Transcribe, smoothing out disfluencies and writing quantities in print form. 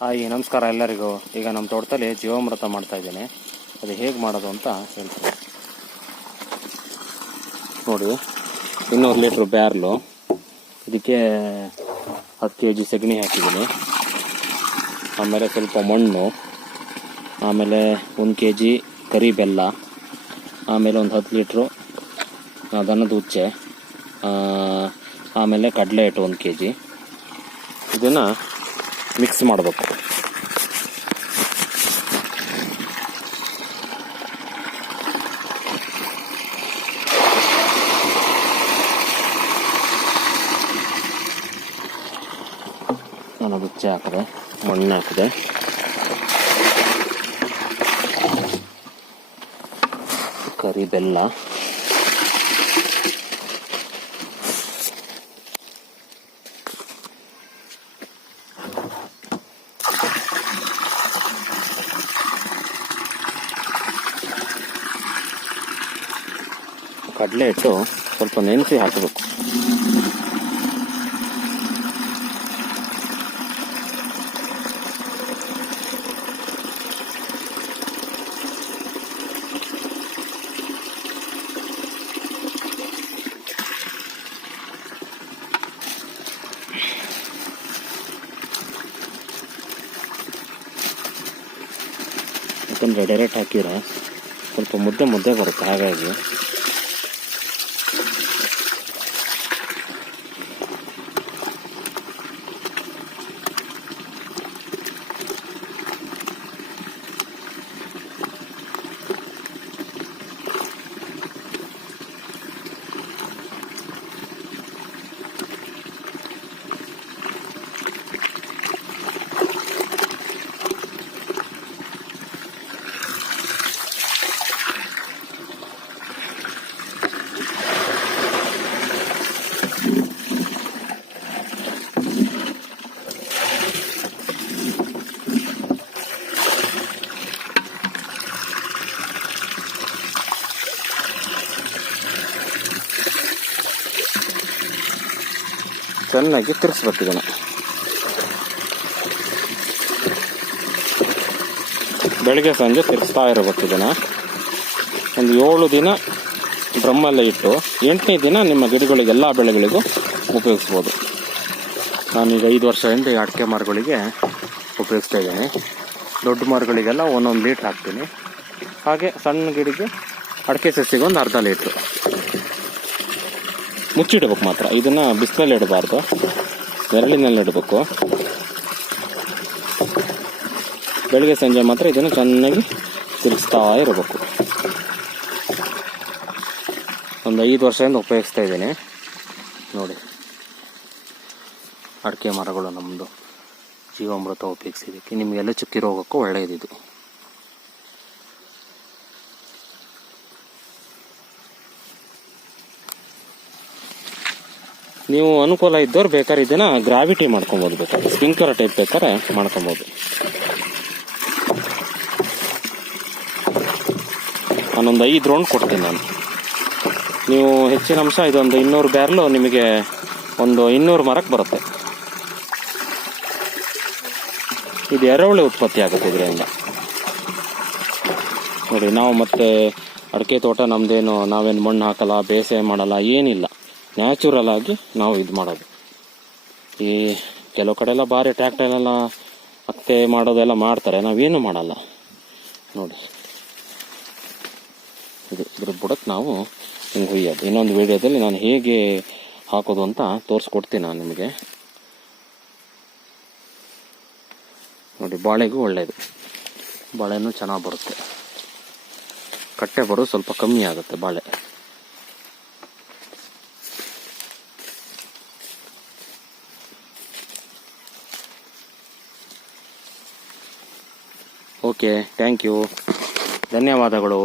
Hi, ನಮಸ್ಕಾರ ಎಲ್ಲರಿಗೂ. ಈಗ ನಮ್ಮ ತೋಟದಲ್ಲಿ ಜೀವಾಮೃತ ಮಾಡ್ತಾ ಇದ್ದೇನೆ. ಅದು ಹೇಗೆ ಮಾಡೋದು ಅಂತ ಹೇಳ್ತೀನಿ ನೋಡಿ. 200 ಲೀಟ್ರ್ ಬ್ಯಾರ್ಲು, ಇದಕ್ಕೆ 10 kg ಸಗಣಿ ಹಾಕಿದ್ದೀನಿ. ಆಮೇಲೆ ಸ್ವಲ್ಪ ಮಣ್ಣು, ಆಮೇಲೆ 1 kg ಕರಿ ಬೆಲ್ಲ, ಆಮೇಲೆ ಒಂದು 10 ಲೀಟ್ರು ದನದ ಉಚ್ಚೆ, ಆಮೇಲೆ ಕಡಲೆ ಹಿಟ್ಟು 1 kg. ಇದನ್ನು ಮಿಕ್ಸ್ ಮಾಡಬೇಕು. ನಾನು ಉಚ್ಚೆ ಹಾಕಿದೆ, ಮಣ್ಣು ಹಾಕಿದೆ, ಕರಿ ಬೆಲ್ಲ, ಕಡಲೆ ಹಿಟ್ಟು ಸ್ವಲ್ಪ ನೆನೆಸಿ ಹಾಕಬೇಕು. ಯಾಕಂದರೆ ಡೈರೆಕ್ಟ್ ಹಾಕಿದ್ರೆ ಸ್ವಲ್ಪ ಮುದ್ದೆ ಬರುತ್ತೆ, ಹಾಗಾಗಿ ಚೆನ್ನಾಗಿ ತಿರ್ಸ್ಬೇಕು. ಇದನ್ನು ಬೆಳಗ್ಗೆ ಸಂಜೆ ತಿರ್ಸ್ತಾ ಇರಬೇಕು. ಇದನ್ನು ಒಂದು 7 ದಿನ ಡ್ರಮ್ಮಲ್ಲೇ ಇಟ್ಟು 8ನೇ ದಿನ ನಿಮ್ಮ ಗಿಡಗಳಿಗೆ, ಎಲ್ಲ ಬೆಳೆಗಳಿಗೂ ಉಪಯೋಗಿಸ್ಬೋದು. ನಾನೀಗ 5 ವರ್ಷದಿಂದ ಈ ಅಡಿಕೆ ಮರಗಳಿಗೆ ಉಪಯೋಗಿಸ್ತಾ ಇದ್ದೀನಿ. ದೊಡ್ಡ ಮರಗಳಿಗೆಲ್ಲ 1 ಲೀಟ್ರ್ ಹಾಕ್ತೀನಿ. ಹಾಗೆ ಸಣ್ಣ ಗಿಡಕ್ಕೆ, ಅಡಿಕೆ ಸಸಿಗೆ ಒಂದು ಅರ್ಧ ಲೀಟ್ರು. ಮುಚ್ಚಿಡ್ಬೇಕು ಮಾತ್ರ. ಇದನ್ನು ಬಿಸಿಲಲ್ಲಿ ಇಡಬಾರ್ದು, ನೆರಳಿನಲ್ಲಿ ಇಡಬೇಕು. ಬೆಳಗ್ಗೆ ಸಂಜೆ ಮಾತ್ರ ಇದನ್ನು ಚೆನ್ನಾಗಿ ತಿರುಗಿಸ್ತಾ ಇರಬೇಕು. ಒಂದು 5 ವರ್ಷದಿಂದ ಉಪಯೋಗಿಸ್ತಾ ಇದ್ದೀನಿ ನೋಡಿ. ಅಡಿಕೆ ಮರಗಳು ನಮ್ಮದು ಜೀವಾಮೃತ ಉಪಯೋಗಿಸಿದ್ದಕ್ಕೆ ನಿಮಗೆಲ್ಲ ಚುಕ್ಕಿ ರೋಗಕ್ಕೂ ಒಳ್ಳೆಯದಿದು. ನೀವು ಅನುಕೂಲ ಇದ್ದವ್ರು ಬೇಕಾದ್ರೆ ಇದನ್ನು ಗ್ರಾವಿಟಿ ಮಾಡ್ಕೊಬೋದು, ಬೇಕಾದ್ರೆ ಸ್ಪ್ರಿಂಕ್ಲರ್ ಟೈಪ್ ಬೇಕಾದ್ರೆ ಮಾಡ್ಕೊಬೋದು. ನಾನೊಂದು 5 ರೌಂಡ್ ಕೊಡ್ತೀನಿ ನಾನು. ನೀವು ಹೆಚ್ಚಿನ ಅಂಶ ಇದೊಂದು 200 ಬ್ಯಾರ್ಲು ನಿಮಗೆ ಒಂದು 200 ಮರಕ್ಕೆ ಬರುತ್ತೆ. ಇದು ಎರೆಹುಳು ಉತ್ಪತ್ತಿ ಆಗುತ್ತೆ ಇದರಿಂದ ನೋಡಿ. ನಾವು ಮತ್ತೆ ಅಡಿಕೆ ತೋಟ ನಮ್ಮದೇನು, ನಾವೇನು ಮಣ್ಣು ಹಾಕಲ್ಲ, ಬೇಸಾಯ ಮಾಡಲ್ಲ, ಏನಿಲ್ಲ. ನ್ಯಾಚುರಲ್ ಆಗಿ ನಾವು ಇದು ಮಾಡೋದು. ಈ ಕೆಲವು ಕಡೆ ಎಲ್ಲ ಭಾರಿ ಟ್ರ್ಯಾಕ್ಟರೆಲ್ಲ ಹತ್ತೆ ಮಾಡೋದೆಲ್ಲ ಮಾಡ್ತಾರೆ, ನಾವೇನು ಮಾಡಲ್ಲ ನೋಡಿ. ಇದ್ರ ಬುಡಕ್ಕೆ ನಾವು ಹಿಂಗೆ ಹುಯ್ಯೋದು. ಇನ್ನೊಂದು ವಿಡಿಯೋದಲ್ಲಿ ನಾನು ಹೇಗೆ ಹಾಕೋದು ಅಂತ ತೋರಿಸ್ಕೊಡ್ತೀನಿ ನಾನು ನಿಮಗೆ ನೋಡಿ. ಬಾಳೆಗೂ ಒಳ್ಳೆಯದು, ಬಾಳೆನೂ ಚೆನ್ನಾಗಿ ಬರುತ್ತೆ. ಕಟ್ಟೆ ಬರೋದು ಸ್ವಲ್ಪ ಕಮ್ಮಿ ಆಗುತ್ತೆ ಬಾಳೆ. ಓಕೆ, ಥ್ಯಾಂಕ್ ಯು, ಧನ್ಯವಾದಗಳು.